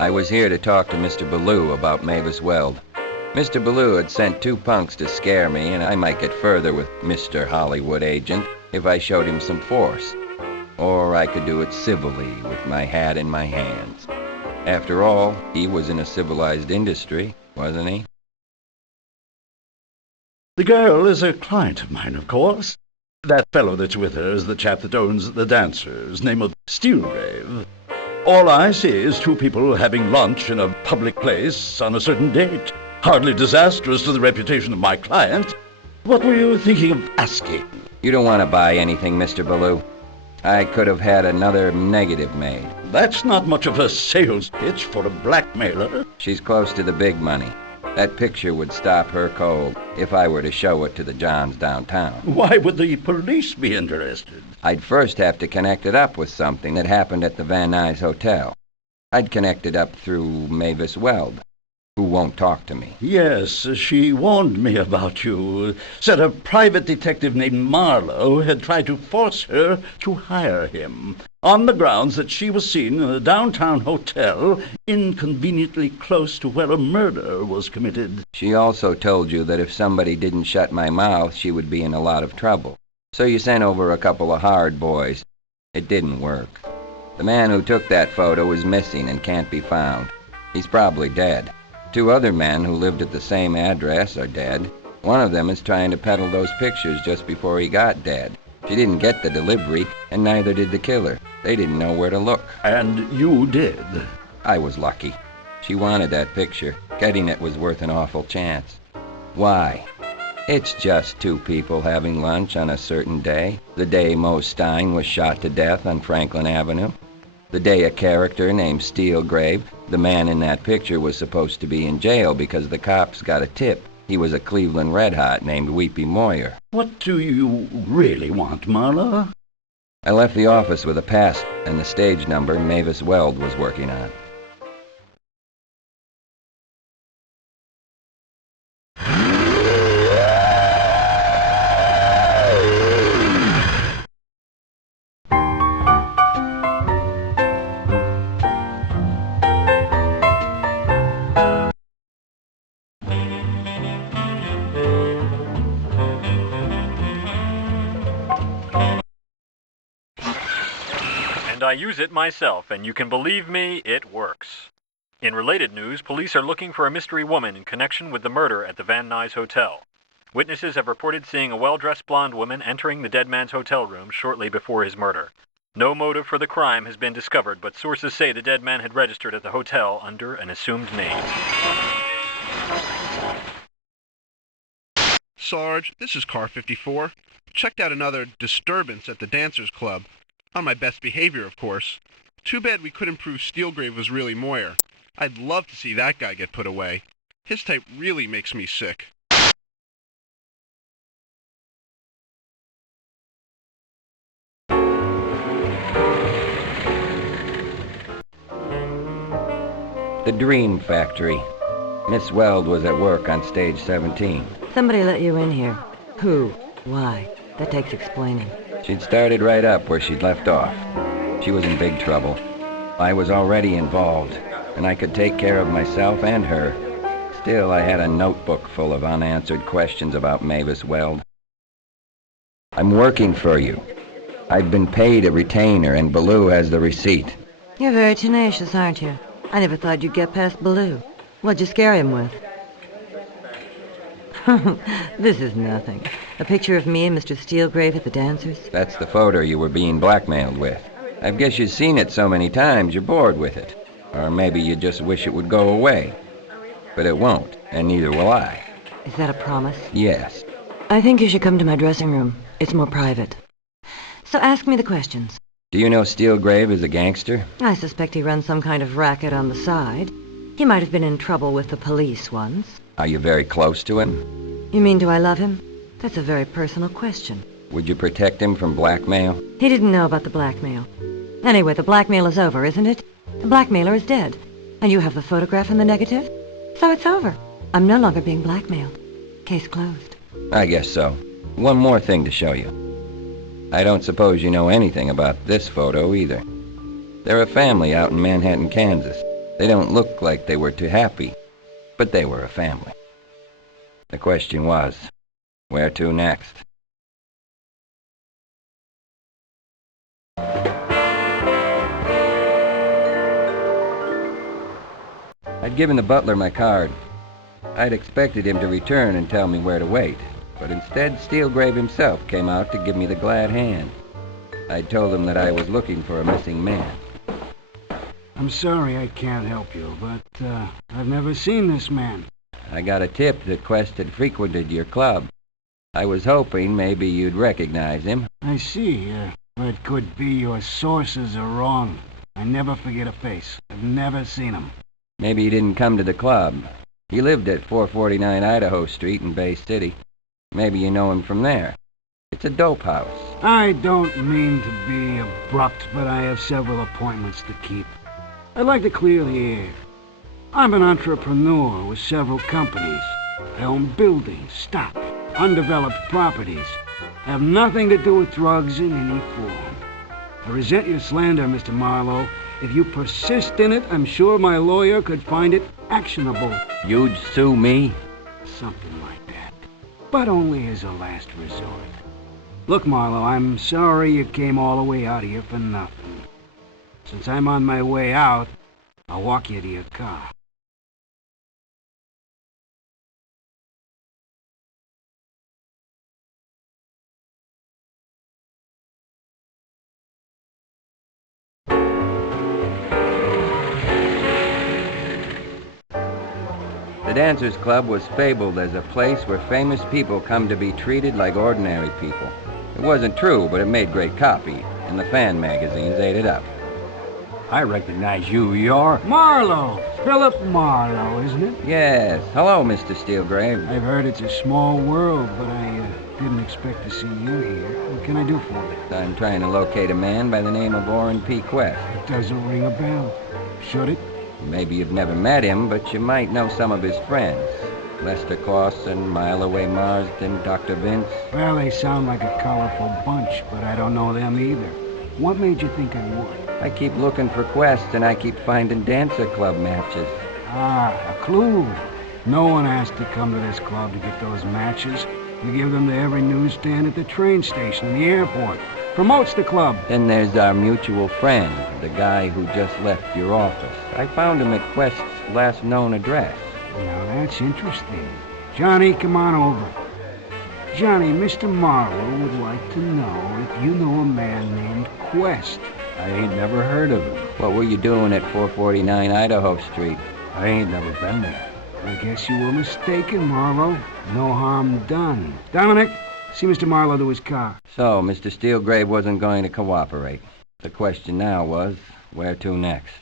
I was here to talk to Mr. Ballou about Mavis Weld. Mr. Ballou had sent 2 punks to scare me, and I might get further with Mr. Hollywood Agent if I showed him some force. Or I could do it civilly with my hat in my hands. After all, he was in a civilized industry, wasn't he? The girl is a client of mine, of course. That fellow that's with her is the chap that owns the dancers, name of Steelgrave. All I see is 2 people having lunch in a public place on a certain date. Hardly disastrous to the reputation of my client. What were you thinking of asking? You don't want to buy anything, Mr. Ballou. I could have had another negative made. That's not much of a sales pitch for a blackmailer. She's close to the big money. That picture would stop her cold if I were to show it to the Johns downtown. Why would the police be interested? I'd first have to connect it up with something that happened at the Van Nuys Hotel. I'd connect it up through Mavis Weld, who won't talk to me. Yes, she warned me about you. Said a private detective named Marlowe had tried to force her to hire him, on the grounds that she was seen in a downtown hotel inconveniently close to where a murder was committed. She also told you that if somebody didn't shut my mouth, she would be in a lot of trouble. So you sent over a couple of hard boys. It didn't work. The man who took that photo is missing and can't be found. He's probably dead. 2 other men who lived at the same address are dead. One of them is trying to peddle those pictures just before he got dead. She didn't get the delivery, and neither did the killer. They didn't know where to look. And you did? I was lucky. She wanted that picture. Getting it was worth an awful chance. Why? It's just 2 people having lunch on a certain day. The day Moe Stein was shot to death on Franklin Avenue. The day a character named Steelgrave, the man in that picture, was supposed to be in jail because the cops got a tip. He was a Cleveland Red Hot named Weepy Moyer. What do you really want, Marlowe? I left the office with a pass and the stage number Mavis Weld was working on. And I use it myself, and you can believe me, it works. In related news, police are looking for a mystery woman in connection with the murder at the Van Nuys Hotel. Witnesses have reported seeing a well-dressed blonde woman entering the dead man's hotel room shortly before his murder. No motive for the crime has been discovered, but sources say the dead man had registered at the hotel under an assumed name. Sarge, this is Car 54. Checked out another disturbance at the Dancers Club. On my best behavior, of course. Too bad we couldn't prove Steelgrave was really Moyer. I'd love to see that guy get put away. His type really makes me sick. The Dream Factory. Miss Weld was at work on stage 17. Somebody let you in here. Who? Why? That takes explaining. She'd started right up where she'd left off. She was in big trouble. I was already involved, and I could take care of myself and her. Still, I had a notebook full of unanswered questions about Mavis Weld. I'm working for you. I've been paid a retainer, and Ballou has the receipt. You're very tenacious, aren't you? I never thought you'd get past Ballou. What'd you scare him with? This is nothing. A picture of me and Mr. Steelgrave at the dancers? That's the photo you were being blackmailed with. I guess you've seen it so many times you're bored with it. Or maybe you just wish it would go away. But it won't, and neither will I. Is that a promise? Yes. I think you should come to my dressing room. It's more private. So ask me the questions. Do you know Steelgrave is a gangster? I suspect he runs some kind of racket on the side. He might have been in trouble with the police once. Are you very close to him? You mean, do I love him? That's a very personal question. Would you protect him from blackmail? He didn't know about the blackmail. Anyway, the blackmail is over, isn't it? The blackmailer is dead. And you have the photograph and the negative? So it's over. I'm no longer being blackmailed. Case closed. I guess so. One more thing to show you. I don't suppose you know anything about this photo either. They're a family out in Manhattan, Kansas. They don't look like they were too happy, but they were a family. The question was, where to next? I'd given the butler my card. I'd expected him to return and tell me where to wait, but instead Steelgrave himself came out to give me the glad hand. I'd told him that I was looking for a missing man. I'm sorry I can't help you, but I've never seen this man. I got a tip that Quest had frequented your club. I was hoping maybe you'd recognize him. I see, but could be your sources are wrong. I never forget a face. I've never seen him. Maybe he didn't come to the club. He lived at 449 Idaho Street in Bay City. Maybe you know him from there. It's a dope house. I don't mean to be abrupt, but I have several appointments to keep. I'd like to clear the air. I'm an entrepreneur with several companies. I own buildings, stock, undeveloped properties. I have nothing to do with drugs in any form. I resent your slander, Mr. Marlowe. If you persist in it, I'm sure my lawyer could find it actionable. You'd sue me? Something like that. But only as a last resort. Look, Marlowe, I'm sorry you came all the way out here for nothing. Since I'm on my way out, I'll walk you to your car. The Dancers Club was fabled as a place where famous people come to be treated like ordinary people. It wasn't true, but it made great copy, and the fan magazines ate it up. I recognize you. You're Marlowe. Philip Marlowe, isn't it? Yes. Hello, Mr. Steelgrave. I've heard it's a small world, but I didn't expect to see you here. What can I do for you? I'm trying to locate a man by the name of Orrin P. Quest. It doesn't ring a bell. Should it? Maybe you've never met him, but you might know some of his friends. Lester Clausen, Mile Away Marsden, Dr. Vince. Well, they sound like a colorful bunch, but I don't know them either. What made you think I would? I keep looking for Quest, and I keep finding Dancer Club matches. Ah, a clue. No one has to come to this club to get those matches. We give them to every newsstand at the train station and the airport. Promotes the club. Then there's our mutual friend, the guy who just left your office. I found him at Quest's last known address. Now that's interesting. Johnny, come on over. Johnny, Mr. Marlowe would like to know if you know a man named Quest. I ain't never heard of him. What were you doing at 449 Idaho Street? I ain't never been there. I guess you were mistaken, Marlowe. No harm done. Dominic, see Mr. Marlowe to his car. So, Mr. Steelgrave wasn't going to cooperate. The question now was, where to next?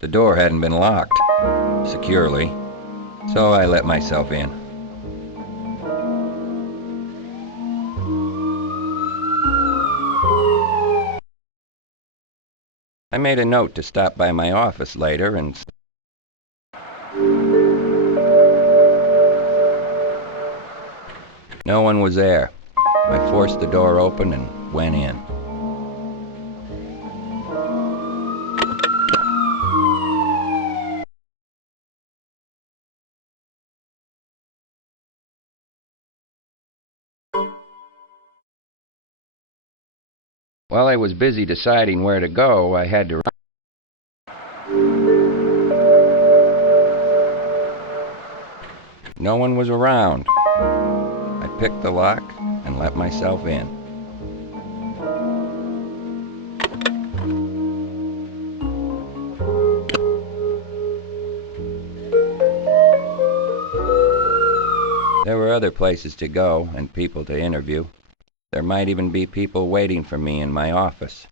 The door hadn't been locked securely, so I let myself in. I made a note to stop by my office later and... No one was there. I forced the door open and went in. While I was busy deciding where to go, I had to... No one was around. I picked the lock and let myself in. There were other places to go and people to interview. There might even be people waiting for me in my office.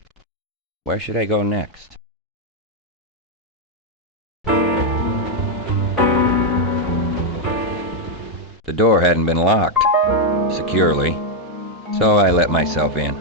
Where should I go next? The door hadn't been locked securely, so I let myself in.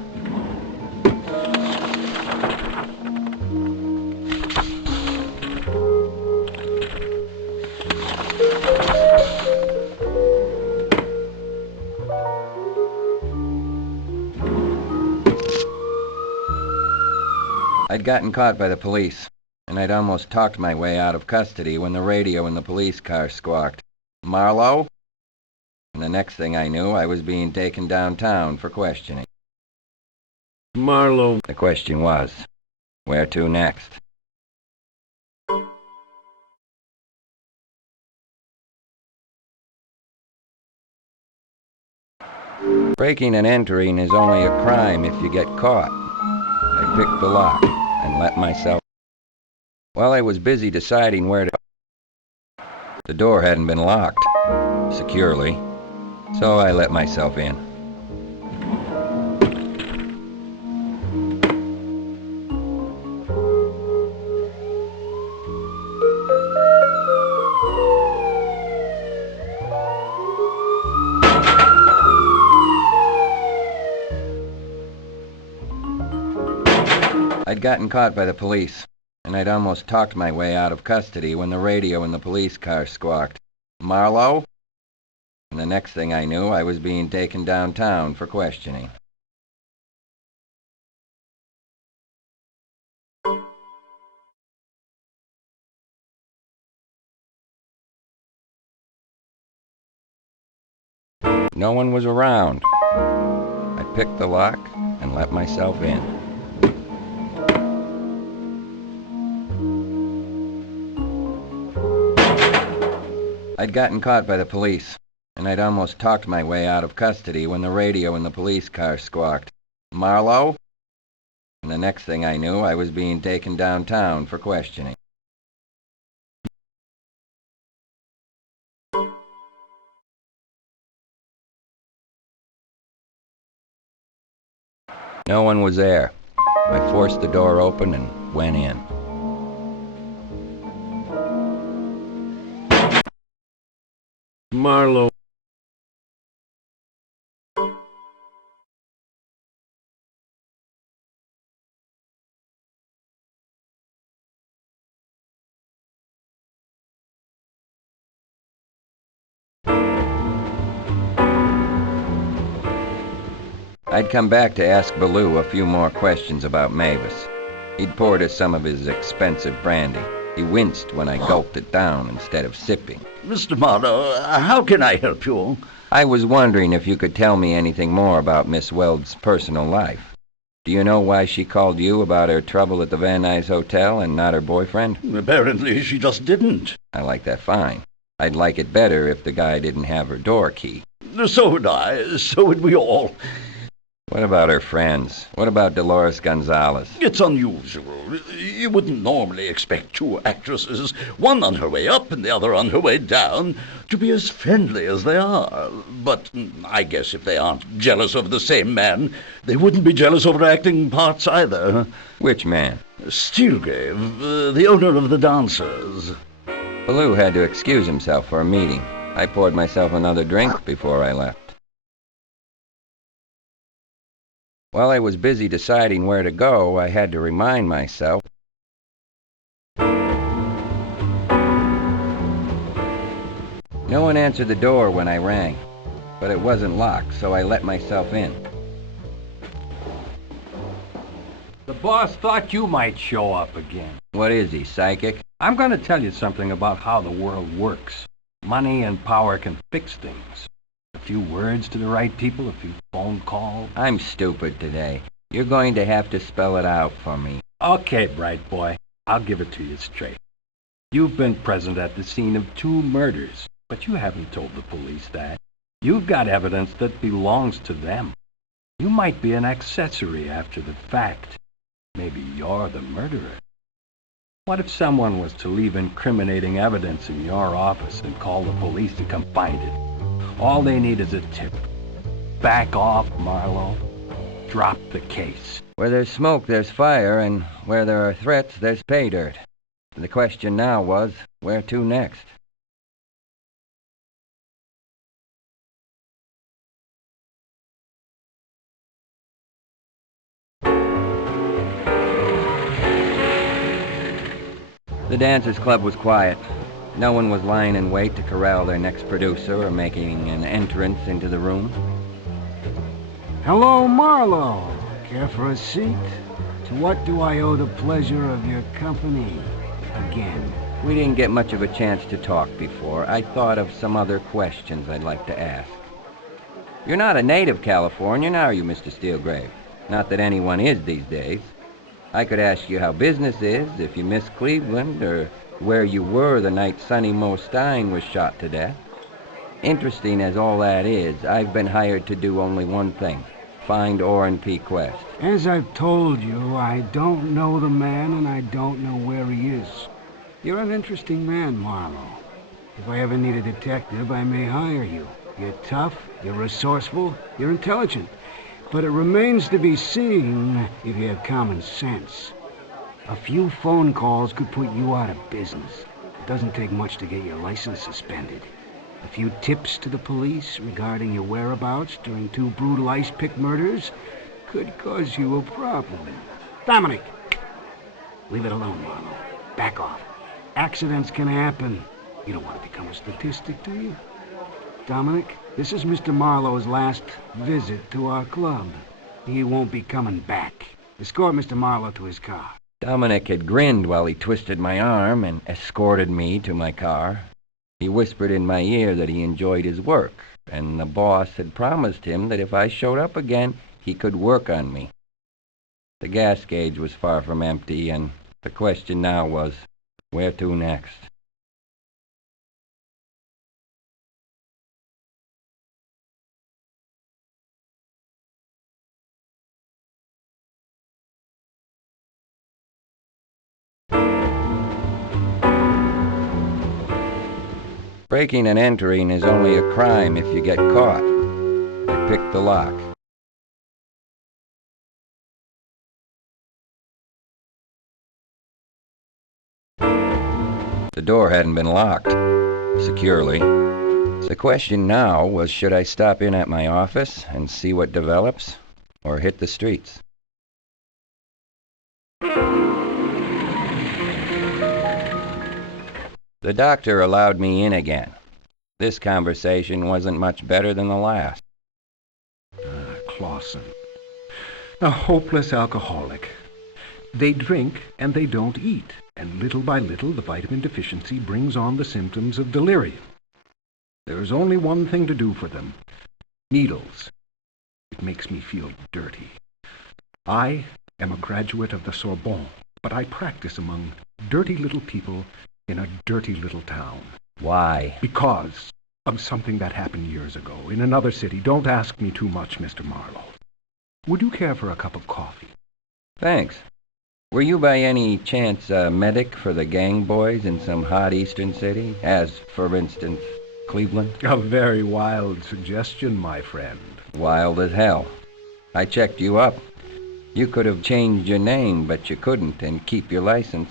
I'd gotten caught by the police, and I'd almost talked my way out of custody when the radio in the police car squawked, "Marlowe?" And the next thing I knew, I was being taken downtown for questioning. Marlowe. The question was, where to next? Breaking and entering is only a crime if you get caught. I picked the lock and let myself. While I was busy deciding where to go, the door hadn't been locked securely, so I let myself in. I'd gotten caught by the police, and I'd almost talked my way out of custody when the radio in the police car squawked, "Marlowe?" And the next thing I knew, I was being taken downtown for questioning. No one was around. I picked the lock and let myself in. I'd gotten caught by the police, and I'd almost talked my way out of custody when the radio in the police car squawked, "Marlowe?" And the next thing I knew, I was being taken downtown for questioning. No one was there. I forced the door open and went in. Marlowe. I'd come back to ask Baloo a few more questions about Mavis. He'd poured us some of his expensive brandy. He winced when I gulped it down instead of sipping. Mr. Marlowe, how can I help you? I was wondering if you could tell me anything more about Miss Weld's personal life. Do you know why she called you about her trouble at the Van Nuys Hotel and not her boyfriend? Apparently she just didn't. I like that fine. I'd like it better if the guy didn't have her door key. So would I. So would we all. What about her friends? What about Dolores Gonzalez? It's unusual. You wouldn't normally expect two actresses, one on her way up and the other on her way down, to be as friendly as they are. But I guess if they aren't jealous of the same man, they wouldn't be jealous over acting parts either. Which man? Steelgrave, the owner of the dancers. Baloo had to excuse himself for a meeting. I poured myself another drink before I left. While I was busy deciding where to go, I had to remind myself. No one answered the door when I rang, but it wasn't locked, so I let myself in. The boss thought you might show up again. What is he, psychic? I'm going to tell you something about how the world works. Money and power can fix things. A few words to the right people, a few phone calls. I'm stupid today. You're going to have to spell it out for me. Okay, bright boy. I'll give it to you straight. You've been present at the scene of 2 murders, but you haven't told the police that. You've got evidence that belongs to them. You might be an accessory after the fact. Maybe you're the murderer. What if someone was to leave incriminating evidence in your office and call the police to come find it? All they need is a tip. Back off, Marlowe. Drop the case. Where there's smoke, there's fire, and where there are threats, there's pay dirt. The question now was, where to next? The Dancers Club was quiet. No one was lying in wait to corral their next producer or making an entrance into the room. Hello, Marlowe. Care for a seat? To what do I owe the pleasure of your company? Again. We didn't get much of a chance to talk before. I thought of some other questions I'd like to ask. You're not a native Californian, are you, Mr. Steelgrave? Not that anyone is these days. I could ask you how business is, if you miss Cleveland, or where you were the night Sonny Mo Stein was shot to death. Interesting as all that is, I've been hired to do only one thing. Find Orrin P. Quest. As I've told you, I don't know the man and I don't know where he is. You're an interesting man, Marlowe. If I ever need a detective, I may hire you. You're tough, you're resourceful, you're intelligent. But it remains to be seen if you have common sense. A few phone calls could put you out of business. It doesn't take much to get your license suspended. A few tips to the police regarding your whereabouts during 2 brutal ice-pick murders could cause you a problem. Dominic! Leave it alone, Marlowe. Back off. Accidents can happen. You don't want to become a statistic, do you? Dominic, this is Mr. Marlowe's last visit to our club. He won't be coming back. Escort Mr. Marlowe to his car. Dominic had grinned while he twisted my arm and escorted me to my car. He whispered in my ear that he enjoyed his work, and the boss had promised him that if I showed up again, he could work on me. The gas gauge was far from empty, and the question now was, where to next? Breaking and entering is only a crime if you get caught. I picked the lock. The door hadn't been locked securely. The question now was, should I stop in at my office and see what develops, or hit the streets? The doctor allowed me in again. This conversation wasn't much better than the last. Clausen. A hopeless alcoholic. They drink and they don't eat, and little by little the vitamin deficiency brings on the symptoms of delirium. There's only one thing to do for them. Needles. It makes me feel dirty. I am a graduate of the Sorbonne, but I practice among dirty little people in a dirty little town. Why? Because of something that happened years ago in another city. Don't ask me too much, Mr. Marlowe. Would you care for a cup of coffee? Thanks. Were you by any chance a medic for the gang boys in some hot eastern city, as, for instance, Cleveland? A very wild suggestion, my friend. Wild as hell. I checked you up. You could have changed your name, but you couldn't, and keep your license.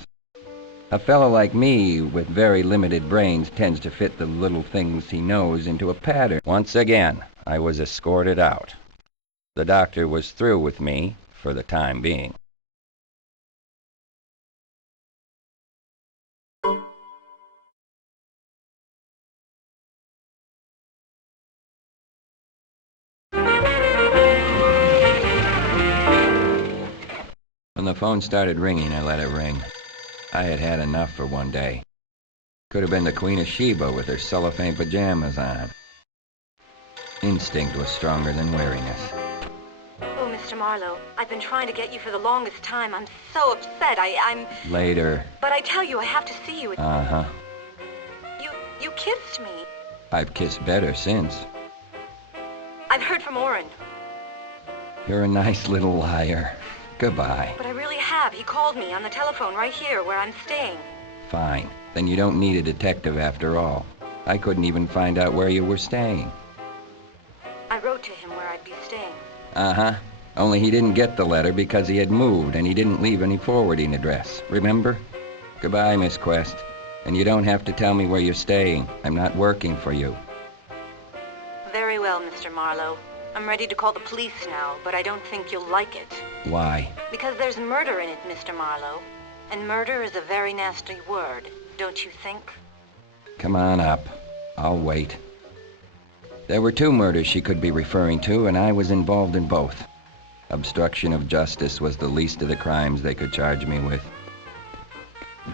A fellow like me, with very limited brains, tends to fit the little things he knows into a pattern. Once again, I was escorted out. The doctor was through with me, for the time being. When the phone started ringing, I let it ring. I had had enough for one day. Could have been the Queen of Sheba with her cellophane pajamas on. Instinct was stronger than weariness. Oh, Mr. Marlowe, I've been trying to get you for the longest time. I'm so upset. I'm... Later. But I tell you, I have to see you. Uh-huh. You kissed me. I've kissed better since. I've heard from Orrin. You're a nice little liar. Goodbye. But I really have. He called me on the telephone right here where I'm staying. Fine. Then you don't need a detective after all. I couldn't even find out where you were staying. I wrote to him where I'd be staying. Uh-huh. Only he didn't get the letter because he had moved and he didn't leave any forwarding address. Remember? Goodbye, Miss Quest. And you don't have to tell me where you're staying. I'm not working for you. Very well, Mr. Marlowe. I'm ready to call the police now, but I don't think you'll like it. Why? Because there's murder in it, Mr. Marlowe. And murder is a very nasty word, don't you think? Come on up. I'll wait. There were 2 murders she could be referring to, and I was involved in both. Obstruction of justice was the least of the crimes they could charge me with.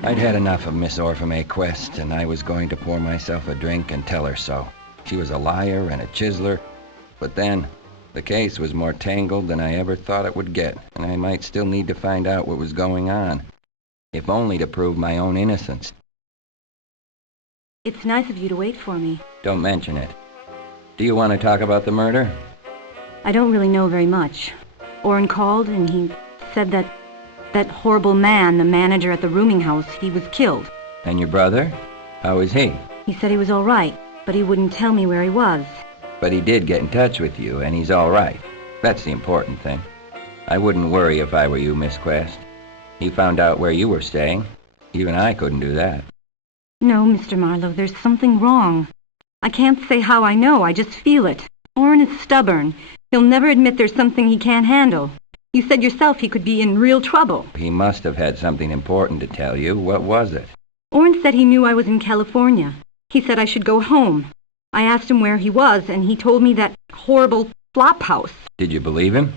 I'd had enough of Miss Orphan Quest, and I was going to pour myself a drink and tell her so. She was a liar and a chiseler, but then the case was more tangled than I ever thought it would get, and I might still need to find out what was going on, if only to prove my own innocence. It's nice of you to wait for me. Don't mention it. Do you want to talk about the murder? I don't really know very much. Orrin called and he said that horrible man, the manager at the rooming house, he was killed. And your brother? How is he? He said he was all right, but he wouldn't tell me where he was. But he did get in touch with you, and he's all right. That's the important thing. I wouldn't worry if I were you, Miss Quest. He found out where you were staying. Even I couldn't do that. No, Mr. Marlowe, there's something wrong. I can't say how I know, I just feel it. Orrin is stubborn. He'll never admit there's something he can't handle. You said yourself he could be in real trouble. He must have had something important to tell you. What was it? Orrin said he knew I was in California. He said I should go home. I asked him where he was, and he told me that horrible flop house. Did you believe him?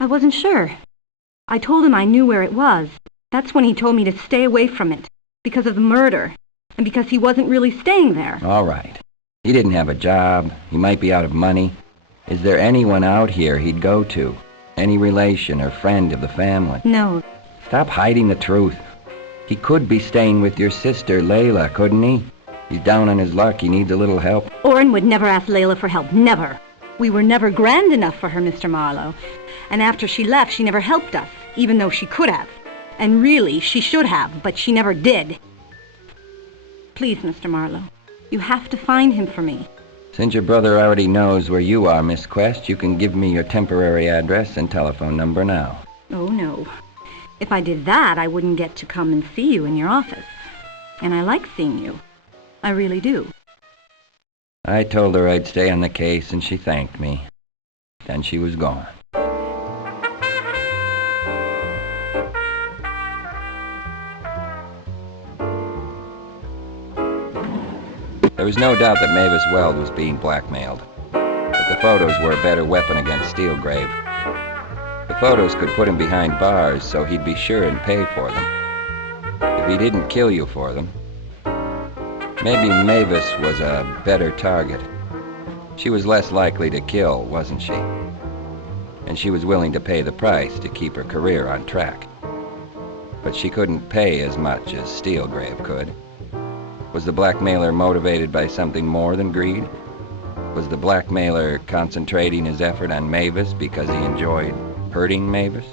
I wasn't sure. I told him I knew where it was. That's when he told me to stay away from it, because of the murder, and because he wasn't really staying there. All right. He didn't have a job. He might be out of money. Is there anyone out here he'd go to? Any relation or friend of the family? No. Stop hiding the truth. He could be staying with your sister, Layla, couldn't he? He's down on his luck. He needs a little help. Orrin would never ask Layla for help. Never. We were never grand enough for her, Mr. Marlowe. And after she left, she never helped us, even though she could have. And really, she should have, but she never did. Please, Mr. Marlowe, you have to find him for me. Since your brother already knows where you are, Miss Quest, you can give me your temporary address and telephone number now. Oh, no. If I did that, I wouldn't get to come and see you in your office. And I like seeing you. I really do. I told her I'd stay on the case, and she thanked me. Then she was gone. There was no doubt that Mavis Weld was being blackmailed. But the photos were a better weapon against Steelgrave. The photos could put him behind bars, so he'd be sure and pay for them. If he didn't kill you for them, maybe Mavis was a better target. She was less likely to kill, wasn't she? And she was willing to pay the price to keep her career on track. But she couldn't pay as much as Steelgrave could. Was the blackmailer motivated by something more than greed? Was the blackmailer concentrating his effort on Mavis because he enjoyed hurting Mavis?